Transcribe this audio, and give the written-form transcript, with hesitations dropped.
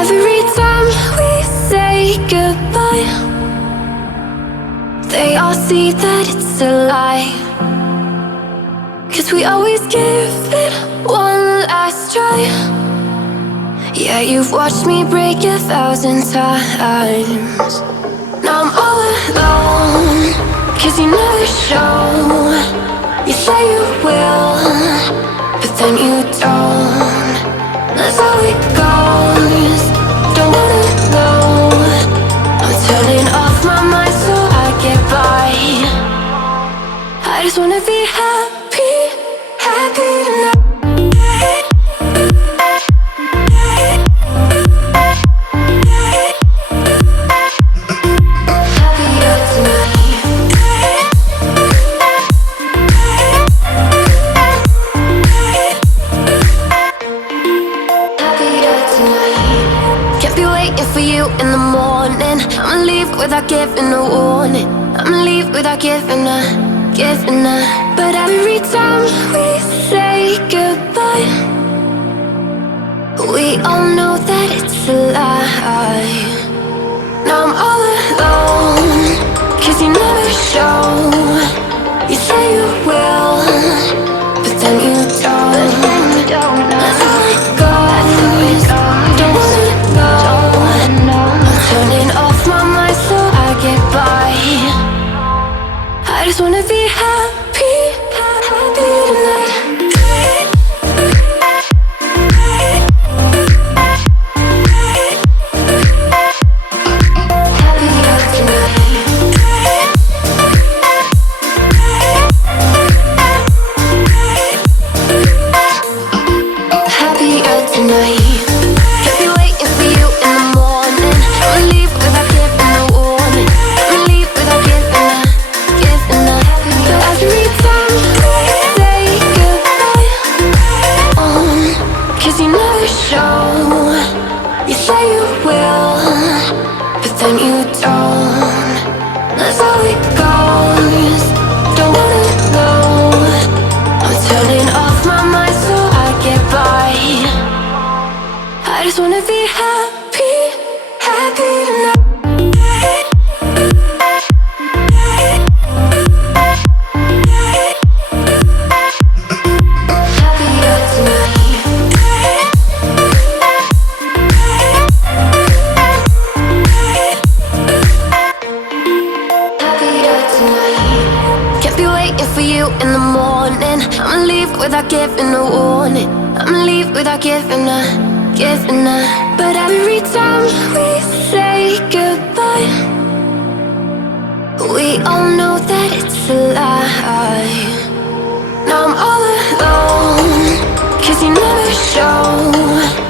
Every time we say goodbye, they all see that it's a lie. 'Cause we always give it one last try. Yeah, you've watched me break 1,000 times. Now I'm all alone, 'cause you never show. You say you will, but then you don't. That's how it goes. Don't wanna know. I'm turning off my mind so I get by. I just wanna be happy, happy tonight. Without giving a warning, I'ma leave without giving a. But every time we say goodbye, we all know that it's a lie. Now I'm all alone, 'cause you never show. You say you will, but then you don't. That's how it goes. Don't wanna know. I'm turning off my mind so I get by. I just wanna be happy, happy tonight. I just wanna be happy, happy tonight. Without giving a warning, I'ma leave without giving a. But every time we say goodbye, we all know that it's a lie. Now I'm all alone, 'cause you never show.